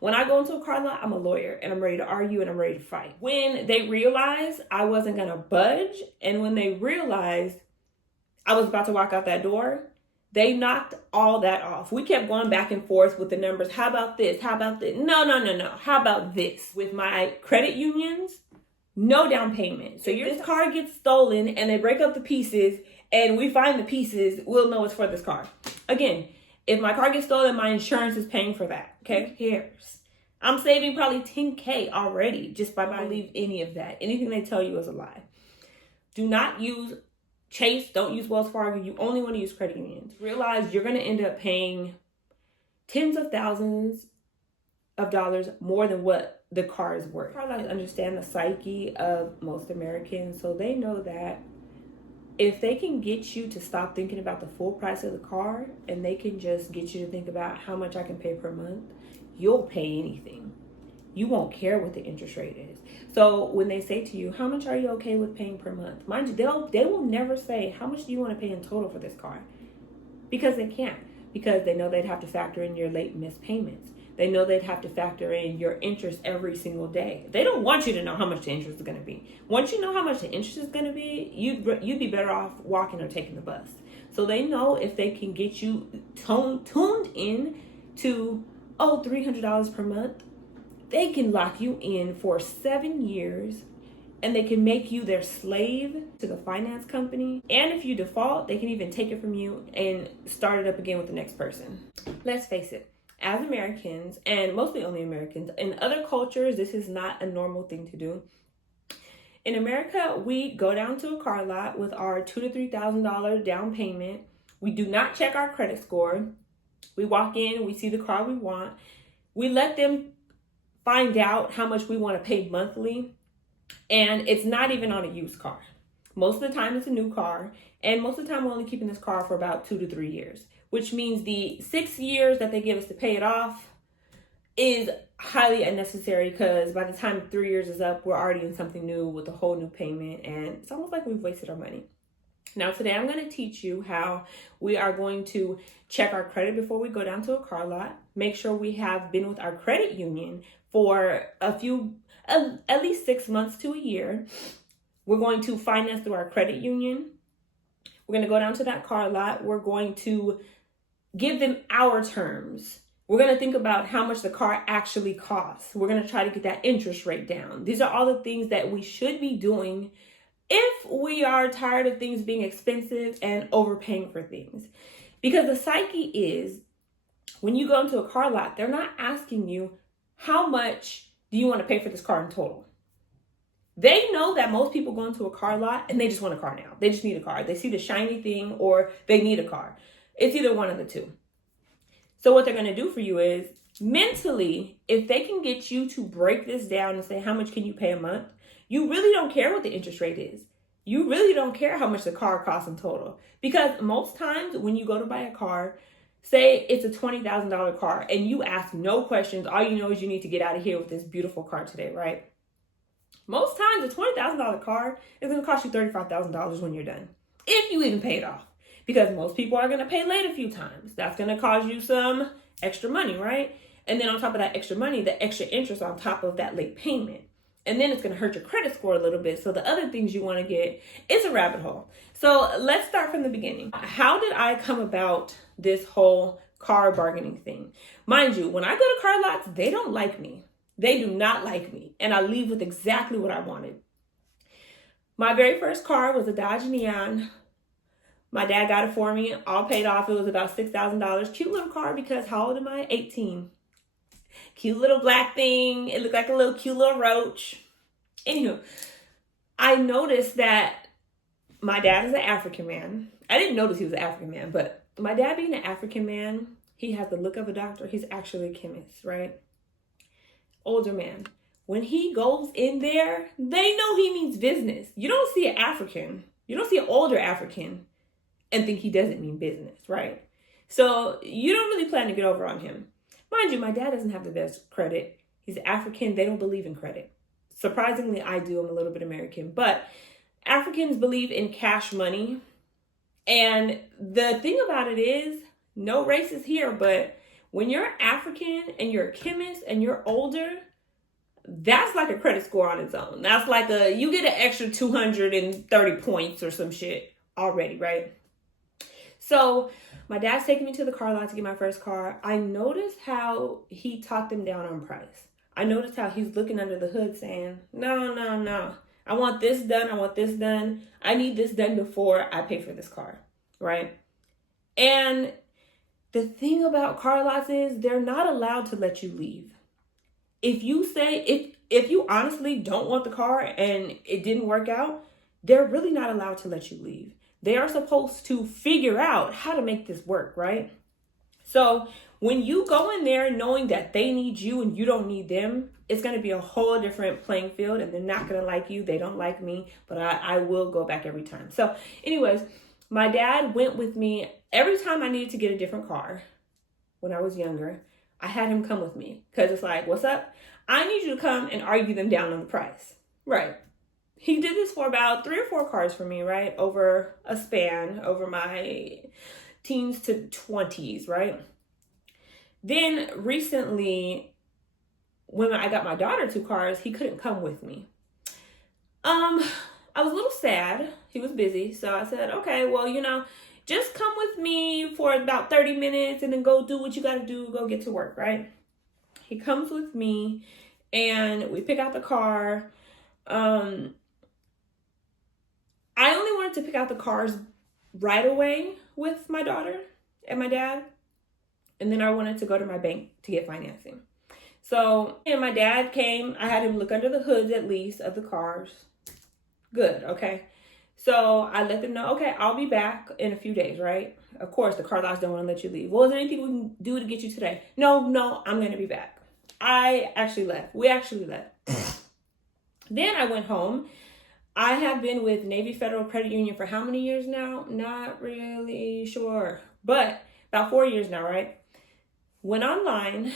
When I go into a car lot, I'm a lawyer and I'm ready to argue and I'm ready to fight. When they realized I wasn't gonna budge, and when they realized I was about to walk out that door, they knocked all that off. We kept going back and forth with the numbers. How about this? How about this? No. How about this? With my credit unions, no down payment. So this car gets stolen and they break up the pieces and we find the pieces, we'll know it's for this car. Again, if my car gets stolen, my insurance is paying for that. Okay, who cares? I'm saving probably $10K already just by not believe any of that. Anything they tell you is a lie. Do not use Chase, don't use Wells Fargo. You only want to use credit unions. Realize you're going to end up paying tens of thousands of dollars more than what the car is worth. I like to understand the psyche of most Americans, so they know that if they can get you to stop thinking about the full price of the car and they can just get you to think about how much I can pay per month, you'll pay anything. You won't care what the interest rate is. So when they say to you, how much are you okay with paying per month? Mind you, they will never say, how much do you want to pay in total for this car? Because they can't. Because they know they'd have to factor in your late missed payments. They know they'd have to factor in your interest every single day. They don't want you to know how much the interest is going to be. Once you know how much the interest is going to be, you'd be better off walking or taking the bus. So they know if they can get you tuned in to, $300 per month, they can lock you in for 7 years and they can make you their slave to the finance company. And if you default, they can even take it from you and start it up again with the next person. Let's face it, as Americans, and mostly only Americans, in other cultures, this is not a normal thing to do. In America, we go down to a car lot with our $2,000 to $3,000 down payment. We do not check our credit score. We walk in, we see the car we want. We let them find out how much we want to pay monthly, and it's not even on a used car. Most of the time it's a new car, and most of the time we're only keeping this car for about 2 to 3 years, which means the 6 years that they give us to pay it off is highly unnecessary, because by the time 3 years is up, we're already in something new with a whole new payment, and it's almost like we've wasted our money. Now today I'm going to teach you how we are going to check our credit before we go down to a car lot. Make sure we have been with our credit union for at least 6 months to a year. We're going to finance through our credit union. We're going to go down to that car lot. We're going to give them our terms. We're going to think about how much the car actually costs. We're going to try to get that interest rate down. These are all the things that we should be doing if we are tired of things being expensive and overpaying for things. Because the psyche is, when you go into a car lot, they're not asking you, how much do you want to pay for this car in total? They know that most people go into a car lot and they just want a car now. They just need a car. They see the shiny thing or they need a car. It's either one of the two. So what they're going to do for you is, mentally, if they can get you to break this down and say, how much can you pay a month? You really don't care what the interest rate is. You really don't care how much the car costs in total. Because most times when you go to buy a car, say it's a $20,000 car and you ask no questions, all you know is you need to get out of here with this beautiful car today, right? Most times a $20,000 car is going to cost you $35,000 when you're done, if you even pay it off. Because most people are going to pay late a few times. That's going to cause you some extra money, right? And then on top of that extra money, the extra interest on top of that late payment. And then it's going to hurt your credit score a little bit. So the other things you want to get, it's a rabbit hole. So let's start from the beginning. How did I come about this whole car bargaining thing? Mind you, when I go to car lots, they don't like me. They do not like me. And I leave with exactly what I wanted. My very first car was a Dodge Neon. My dad got it for me, all paid off. It was about $6,000. Cute little car, because how old am I? 18. Cute little black thing. It looked like a little cute little roach. Anywho, I noticed that my dad is an African man. I didn't notice he was an African man, but my dad being an African man, he has the look of a doctor. He's actually a chemist, right? Older man. When he goes in there, they know he means business. You don't see an African. You don't see an older African and think he doesn't mean business, right? So you don't really plan to get over on him. Mind you, my dad doesn't have the best credit. He's African. They don't believe in credit. Surprisingly, I do. I'm a little bit American. But Africans believe in cash money. And the thing about it is, no race is here, but When you're African and you're a chemist and you're older, that's like a credit score on its own. That's like you get an extra 230 points or some shit already, right? So my dad's taking me to the car lot to get my first car. I noticed how he talked him down on price. I noticed how he's looking under the hood saying, no. I want this done. I want this done. I need this done before I pay for this car, right? And the thing about car lots is they're not allowed to let you leave. If you say, if you honestly don't want the car and it didn't work out, they're really not allowed to let you leave. They are supposed to figure out how to make this work, right? So when you go in there knowing that they need you and you don't need them, it's going to be a whole different playing field, and they're not going to like you. They don't like me, but I will go back every time. So anyways, my dad went with me every time I needed to get a different car when I was younger. I had him come with me because it's like, what's up? I need you to come and argue them down on the price. Right. He did this for about 3 or 4 cars for me, right? Over a span, over my teens to 20s, right? Then recently, when I got my daughter 2 cars, he couldn't come with me. I was a little sad. He was busy. So I said, okay, well, just come with me for about 30 minutes and then go do what you got to do. Go get to work, right? He comes with me and we pick out the car. I only wanted to pick out the cars right away with my daughter and my dad. And then I wanted to go to my bank to get financing. So, and my dad came. I had him look under the hoods at least of the cars. Good, okay. So I let them know, okay, I'll be back in a few days, right? Of course, the car lots don't want to let you leave. Well, is there anything we can do to get you today? No, I'm going to be back. I actually left. We actually left. Then I went home. I have been with Navy Federal Credit Union for how many years now? Not really sure, but about 4 years now, right? Went online,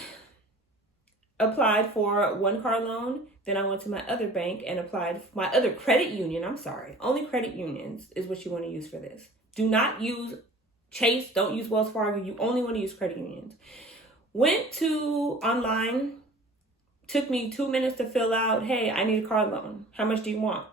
applied for 1 car loan. Then I went to my other bank and applied for my other credit union. I'm sorry. Only credit unions is what you want to use for this. Do not use Chase. Don't use Wells Fargo. You only want to use credit unions. Went to online. Took me 2 minutes to fill out, hey, I need a car loan. How much do you want?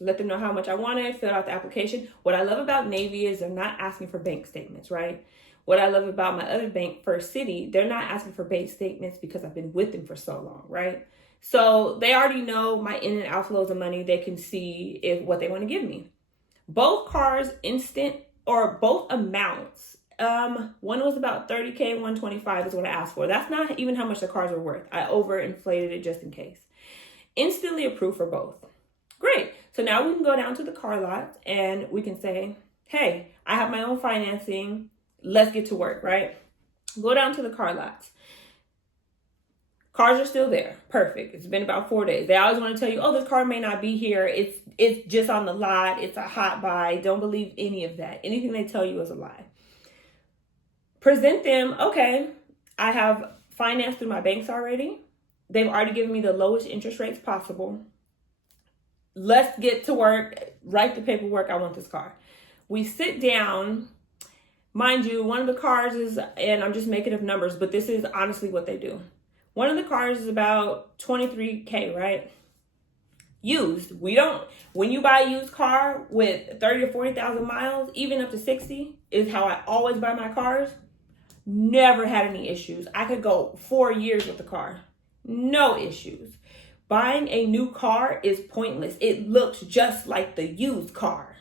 Let them know how much I wanted, filled out the application. What I love about Navy is they're not asking for bank statements, right? What I love about my other bank, First City, they're not asking for bank statements because I've been with them for so long, right? So they already know my in and outflows of money. They can see what they want to give me. Both cars, instant, or both amounts. One was about 30K, 125 is what I asked for. That's not even how much the cars are worth. I overinflated it just in case. Instantly approved for both. Great. So now we can go down to the car lot and we can say, hey, I have my own financing. Let's get to work, right? Go down to the car lots. Cars are still there. Perfect. It's been about 4 days. They always want to tell you, oh, this car may not be here. It's just on the lot. It's a hot buy. Don't believe any of that. Anything they tell you is a lie. Present them, okay, I have financed through my banks already. They've already given me the lowest interest rates possible. Let's get to work. Write the paperwork. I want this car. We sit down. Mind you, one of the cars is, and I'm just making up numbers, but this is honestly what they do. One of the cars is about 23K, right? Used. When you buy a used car with 30 to 40,000 miles, even up to 60 is how I always buy my cars. Never had any issues. I could go 4 years with the car. No issues. Buying a new car is pointless. It looks just like the used car.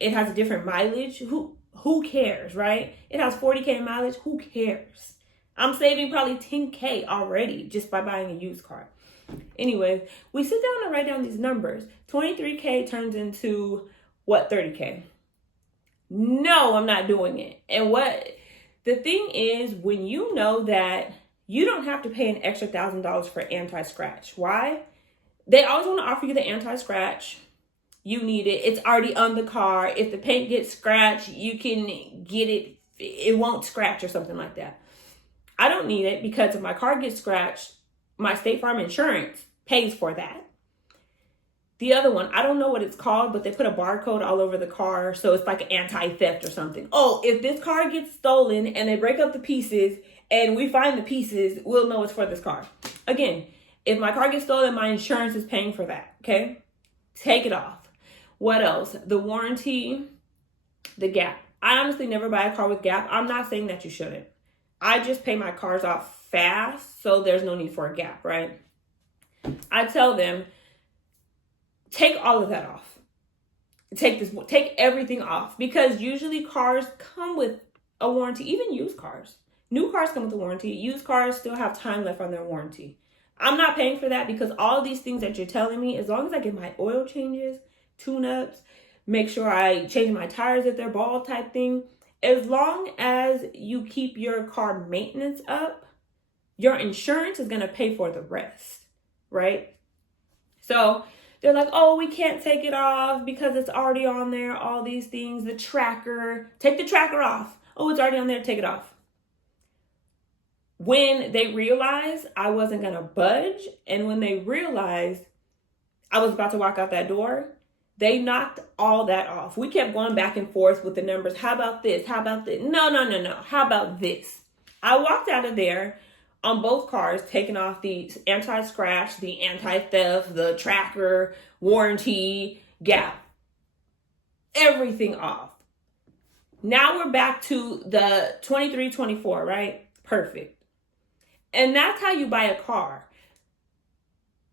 It has a different mileage. Who cares, right? It has 40K mileage. Who cares? I'm saving probably 10K already just by buying a used car. Anyway, we sit down and write down these numbers. 23K turns into what, 30K? No, I'm not doing it. And the thing is, when you know that you don't have to pay an extra $1,000 for anti-scratch. Why? They always want to offer you the anti-scratch. You need it. It's already on the car. If the paint gets scratched, you can get it. It won't scratch or something like that. I don't need it because if my car gets scratched, my State Farm insurance pays for that. The other one, I don't know what it's called, but they put a barcode all over the car. So it's like anti-theft or something. Oh, if this car gets stolen and they break up the pieces and we find the pieces, we'll know it's for this car. Again, if my car gets stolen, my insurance is paying for that. Okay. Take it off. What else? The warranty, the gap. I honestly never buy a car with gap. I'm not saying that you shouldn't. I just pay my cars off fast, so there's no need for a gap, right? I tell them, take all of that off. Take everything off, because usually cars come with a warranty, even used cars. New cars come with a warranty. Used cars still have time left on their warranty. I'm not paying for that, because all of these things that you're telling me, as long as I get my oil changes, tune-ups, make sure I change my tires if they're bald type thing, as long as you keep your car maintenance up, your insurance is going to pay for the rest, right? So they're like, oh, we can't take it off because it's already on there, all these things, the tracker, take the tracker off. Oh, it's already on there, take it off. When they realized I wasn't going to budge, and when they realized I was about to walk out that door, they knocked all that off. We kept going back and forth with the numbers. How about this? How about this? No. How about this? I walked out of there on both cars, taking off the anti-scratch, the anti-theft, the tracker, warranty, gap. Everything off. Now we're back to the 23, 24, right? Perfect. And that's how you buy a car.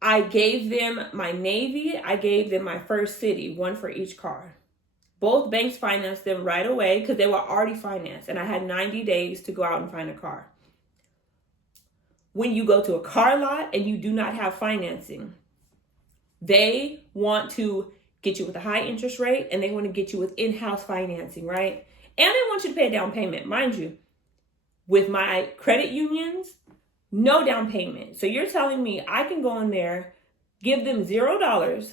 I gave them my Navy. I gave them my First City, one for each car. Both banks financed them right away because they were already financed. And I had 90 days to go out and find a car. When you go to a car lot and you do not have financing, they want to get you with a high interest rate, and they want to get you with in-house financing, right? And they want you to pay a down payment. Mind you, with my credit unions, no down payment. So you're telling me I can go in there, give them $0,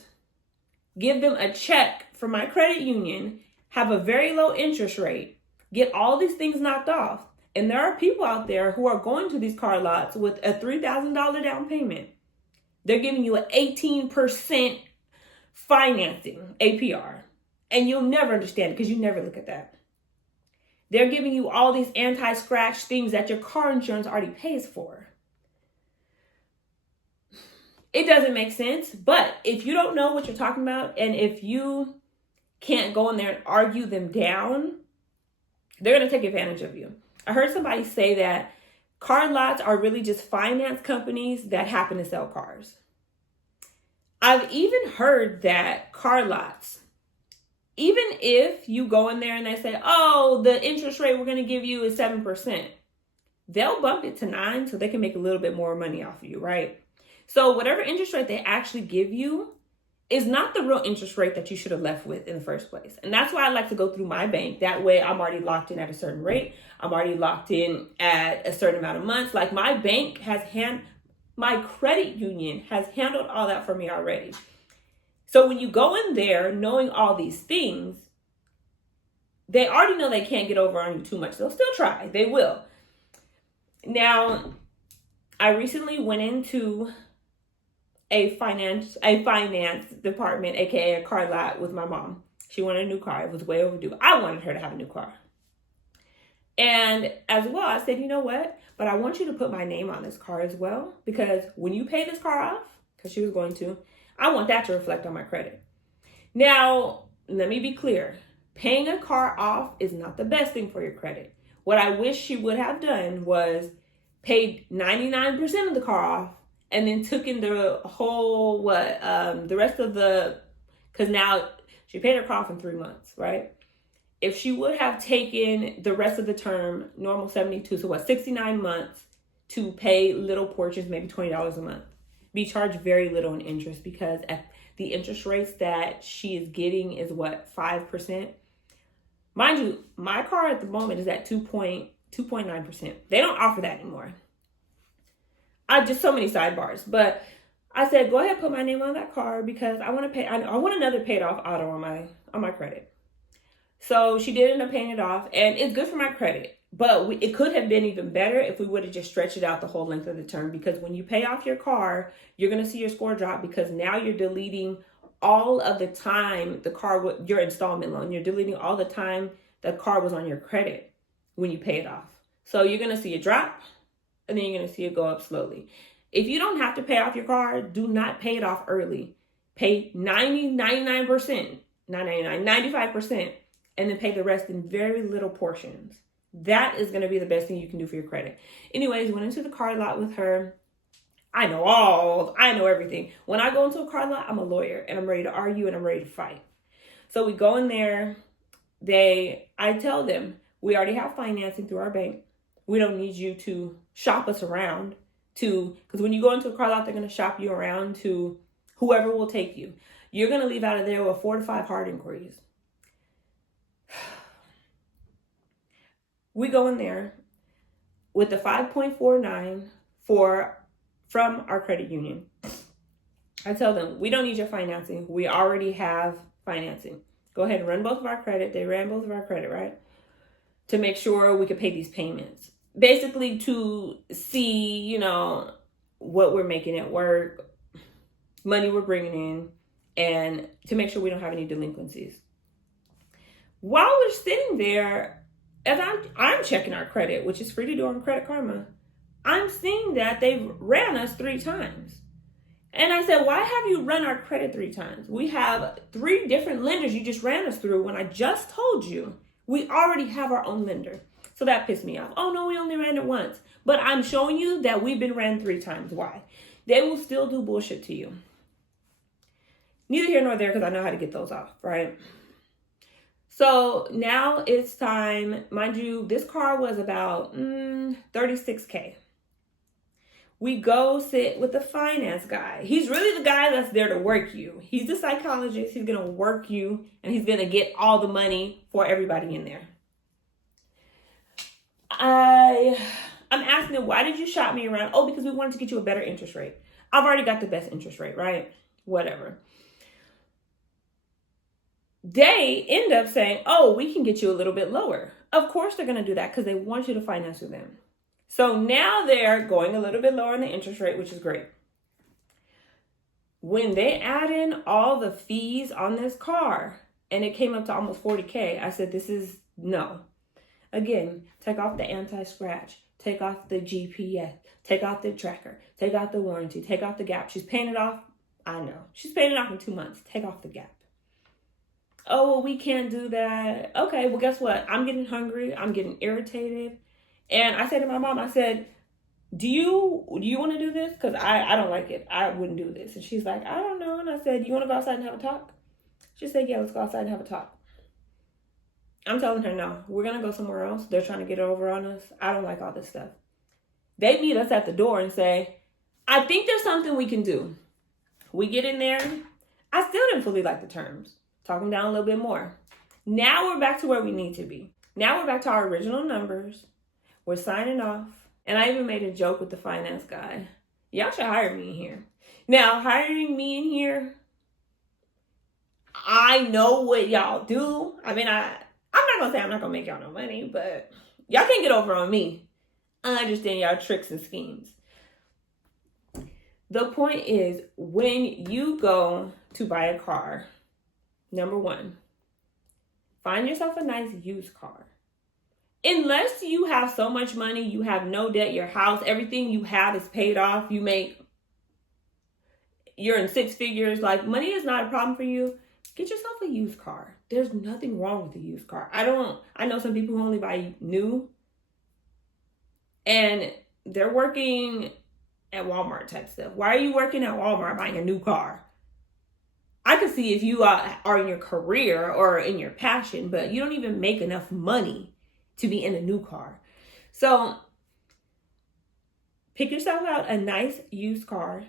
give them a check from my credit union, have a very low interest rate, get all these things knocked off. And there are people out there who are going to these car lots with a $3,000 down payment. They're giving you an 18% financing APR. And you'll never understand it because you never look at that. They're giving you all these anti-scratch things that your car insurance already pays for. It doesn't make sense. But if you don't know what you're talking about, and if you can't go in there and argue them down, they're going to take advantage of you. I heard somebody say that car lots are really just finance companies that happen to sell cars. I've even heard that car lots, even if you go in there and they say, oh, the interest rate we're going to give you is 7%, they'll bump it to 9% so they can make a little bit more money off of you, right? So whatever interest rate they actually give you is not the real interest rate that you should have left with in the first place. And that's why I like to go through my bank. That way I'm already locked in at a certain rate. I'm already locked in at a certain amount of months. Like my bank my credit union has handled all that for me already. So when you go in there knowing all these things, they already know they can't get over on you too much. They'll still try. They will. Now, I recently went into a finance department, aka a car lot, with my mom. She wanted a new car. It was way overdue. I wanted her to have a new car. And as well, I said, you know what? But I want you to put my name on this car as well, because when you pay this car off, because she was going to, I want that to reflect on my credit. Now, let me be clear. Paying a car off is not the best thing for your credit. What I wish she would have done was paid 99% of the car off, and then took in the whole, the rest of because now she paid her car off in 3 months, right? If she would have taken the rest of the term, normal 72, so 69 months, to pay little portions, maybe $20 a month, be charged very little in interest, because at the interest rates that she is getting is 5%. Mind you, my car at the moment is at 2.9%. They don't offer that anymore. Just so many sidebars, but I said, go ahead, put my name on that car, because I want another paid off auto on my credit. So she did end up paying it off, and it's good for my credit, but it could have been even better if we would have just stretched it out the whole length of the term, because when you pay off your car, you're going to see your score drop, because now you're deleting all of the time your installment loan. You're deleting all the time the car was on your credit when you pay it off. So you're going to see a drop, and then you're going to see it go up slowly. If you don't have to pay off your car, do not pay it off early. Pay 99%, not 99, 95%, and then pay the rest in very little portions. That is going to be the best thing you can do for your credit. Anyways, went into the car lot with her. I know everything. When I go into a car lot, I'm a lawyer, and I'm ready to argue, and I'm ready to fight. So we go in there. I tell them, we already have financing through our bank. We don't need you to shop us around because when you go into a car lot, they're going to shop you around to whoever will take you. You're going to leave out of there with 4 to 5 hard inquiries. We go in there with the 5.49 from our credit union. I tell them, we don't need your financing. We already have financing. Go ahead and run both of our credit. They ran both of our credit, right? To make sure we could pay these payments. Basically to see, what we're making at work, money we're bringing in, and to make sure we don't have any delinquencies. While we're sitting there, as I'm checking our credit, which is free to do on Credit Karma, I'm seeing that they've ran us 3 times. And I said, why have you run our credit 3 times? We have 3 different lenders you just ran us through when I just told you we already have our own lender. So that pissed me off. Oh no, we only ran it once. But I'm showing you that we've been ran 3 times. Why? They will still do bullshit to you. Neither here nor there, because I know how to get those off, right? So now it's time. Mind you, this car was about $36K. We go sit with the finance guy. He's really the guy that's there to work you. He's the psychologist. He's going to work you, and he's going to get all the money for everybody in there. I'm asking him, why did you shop me around? Oh, because we wanted to get you a better interest rate. I've already got the best interest rate, right? Whatever. They end up saying, oh, we can get you a little bit lower. Of course they're going to do that because they want you to finance with them. So now they're going a little bit lower in the interest rate, which is great. When they add in all the fees on this car and it came up to almost $40K, I said, this is no. Again, take off the anti-scratch, take off the GPS, take off the tracker, take out the warranty, take off the gap. She's paying it off. I know. She's paying it off in 2 months. Take off the gap. Oh, well, we can't do that. Okay, well, guess what? I'm getting hungry. I'm getting irritated. And I said to my mom, I said, do you want to do this? Because I don't like it. I wouldn't do this. And she's like, I don't know. And I said, you want to go outside and have a talk? She said, yeah, let's go outside and have a talk. I'm telling her, no, we're going to go somewhere else. They're trying to get over on us. I don't like all this stuff. They meet us at the door and say, I think there's something we can do. We get in there. I still didn't fully like the terms. Talk them down a little bit more. Now we're back to where we need to be. Now we're back to our original numbers. We're signing off. And I even made a joke with the finance guy. Y'all should hire me in here. Now, hiring me in here, I know what y'all do. I mean, I'm not going to say I'm not going to make y'all no money, but y'all can't get over on me. I understand y'all tricks and schemes. The point is, when you go to buy a car, number 1, find yourself a nice used car. Unless you have so much money, you have no debt, your house, everything you have is paid off, you're in 6 figures, like money is not a problem for you, get yourself a used car. There's nothing wrong with a used car. I know some people who only buy new, and they're working at Walmart type stuff. Why are you working at Walmart buying a new car? I could see if you are in your career or in your passion, but you don't even make enough money to be in a new car. So pick yourself out a nice used car.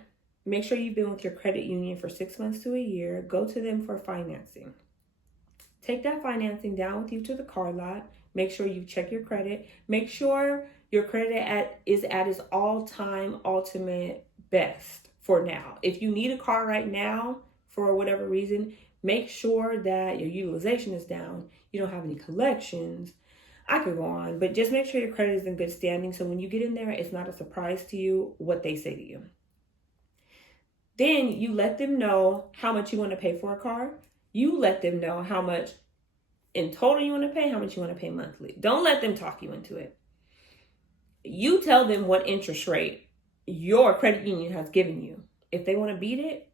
Make sure you've been with your credit union for 6 months to a year. Go to them for financing. Take that financing down with you to the car lot. Make sure you check your credit. Make sure your credit is at its all-time ultimate best for now. If you need a car right now, for whatever reason, make sure that your utilization is down. You don't have any collections. I could go on, but just make sure your credit is in good standing. So when you get in there, it's not a surprise to you what they say to you. Then you let them know how much you want to pay for a car. You let them know how much in total you want to pay, how much you want to pay monthly. Don't let them talk you into it. You tell them what interest rate your credit union has given you. If they want to beat it,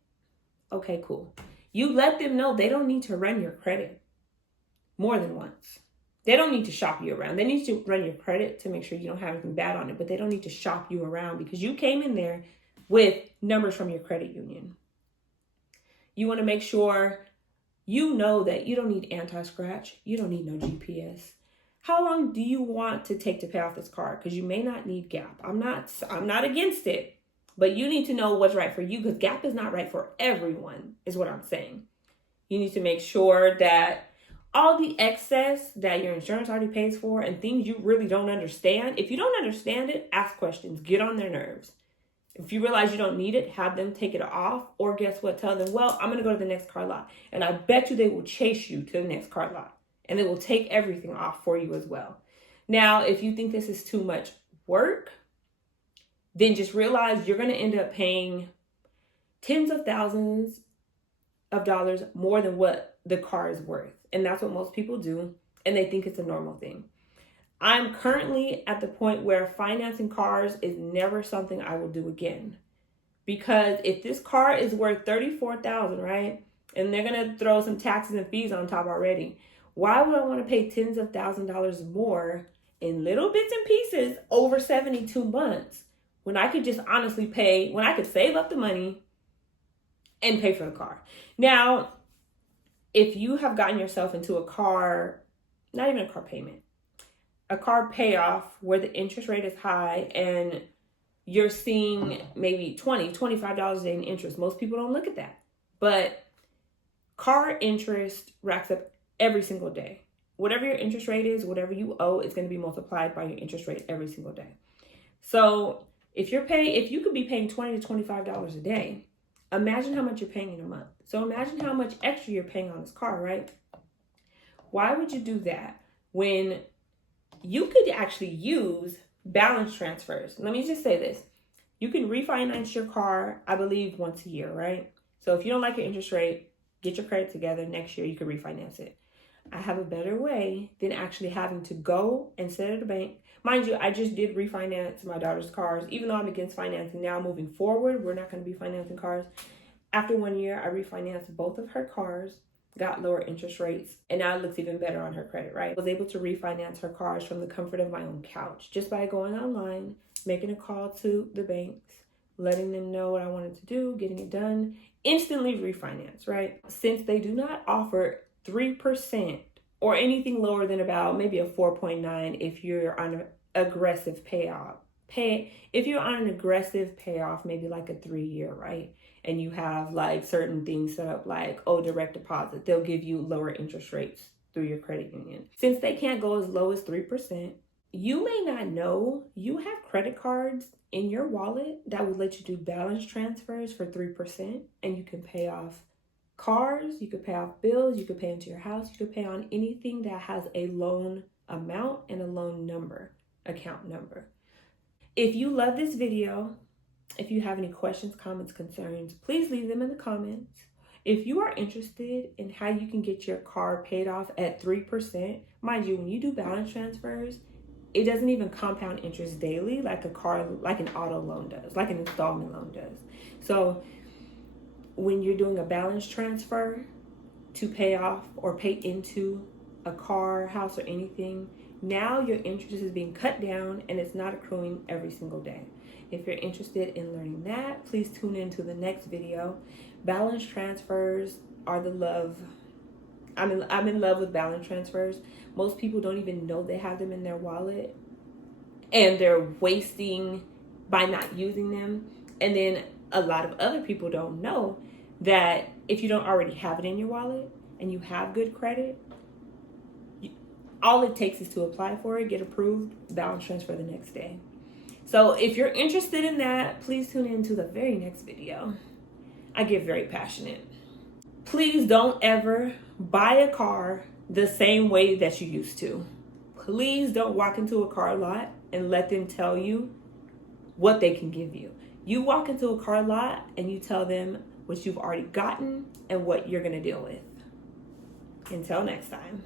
okay, cool. You let them know they don't need to run your credit more than once. They don't need to shop you around. They need to run your credit to make sure you don't have anything bad on it, but they don't need to shop you around because you came in there with numbers from your credit union. You want to make sure you know that you don't need anti-scratch. You don't need no GPS. How long do you want to take to pay off this car? Because you may not need Gap. I'm not against it, but you need to know what's right for you because Gap is not right for everyone, is what I'm saying. You need to make sure that all the excess that your insurance already pays for and things you really don't understand, if you don't understand it, ask questions, get on their nerves. If you realize you don't need it, have them take it off, or guess what? Tell them, well, I'm going to go to the next car lot. And I bet you they will chase you to the next car lot. And they will take everything off for you as well. Now, if you think this is too much work, then just realize you're going to end up paying tens of thousands of dollars more than what the car is worth. And that's what most people do. And they think it's a normal thing. I'm currently at the point where financing cars is never something I will do again. Because if this car is worth $34,000, right? And they're going to throw some taxes and fees on top already. Why would I want to pay tens of thousands of dollars more in little bits and pieces over 72 months when I could just honestly pay, when I could save up the money and pay for the car? Now, if you have gotten yourself into a car, not even a car payment, a car payoff where the interest rate is high and you're seeing maybe $20, $25 a day in interest. Most people don't look at that. But car interest racks up every single day. Whatever your interest rate is, whatever you owe, is going to be multiplied by your interest rate every single day. So if you could be paying $20 to $25 a day, imagine how much you're paying in a month. So imagine how much extra you're paying on this car, right? Why would you do that when you could actually use balance transfers? Let me just say this. You can refinance your car, I believe, once a year, right? So if you don't like your interest rate, get your credit together. Next year, you can refinance it. I have a better way than actually having to go and sit at a bank. Mind you, I just did refinance my daughter's cars. Even though I'm against financing now, moving forward, we're not going to be financing cars. After 1 year, I refinanced both of her cars, got lower interest rates, and now it looks even better on her credit, right? I was able to refinance her cars from the comfort of my own couch just by going online, making a call to the banks, letting them know what I wanted to do, getting it done, instantly refinance, right? Since they do not offer 3% or anything lower than about maybe a 4.9 if you're on an aggressive payoff. If you're on an aggressive payoff, maybe like a 3-year, right? And you have like certain things set up like, direct deposit. They'll give you lower interest rates through your credit union. Since they can't go as low as 3%, you may not know you have credit cards in your wallet that will let you do balance transfers for 3%. And you can pay off cars, you could pay off bills, you could pay into your house, you could pay on anything that has a loan amount and a loan number, account number. If you love this video, if you have any questions, comments, concerns, please leave them in the comments. If you are interested in how you can get your car paid off at 3%, mind you, when you do balance transfers, it doesn't even compound interest daily like an auto loan does, like an installment loan does. So when you're doing a balance transfer to pay off or pay into a car, house, or anything, now your interest is being cut down and it's not accruing every single day. If you're interested in learning that, please tune in to the next video. Balance transfers are the love. I'm in love with balance transfers. Most people don't even know they have them in their wallet and they're wasting by not using them. And then a lot of other people don't know that if you don't already have it in your wallet and you have good credit, all it takes is to apply for it, get approved, balance transfer the next day. So if you're interested in that, please tune in to the very next video. I get very passionate. Please don't ever buy a car the same way that you used to. Please don't walk into a car lot and let them tell you what they can give you. You walk into a car lot and you tell them what you've already gotten and what you're going to deal with. Until next time.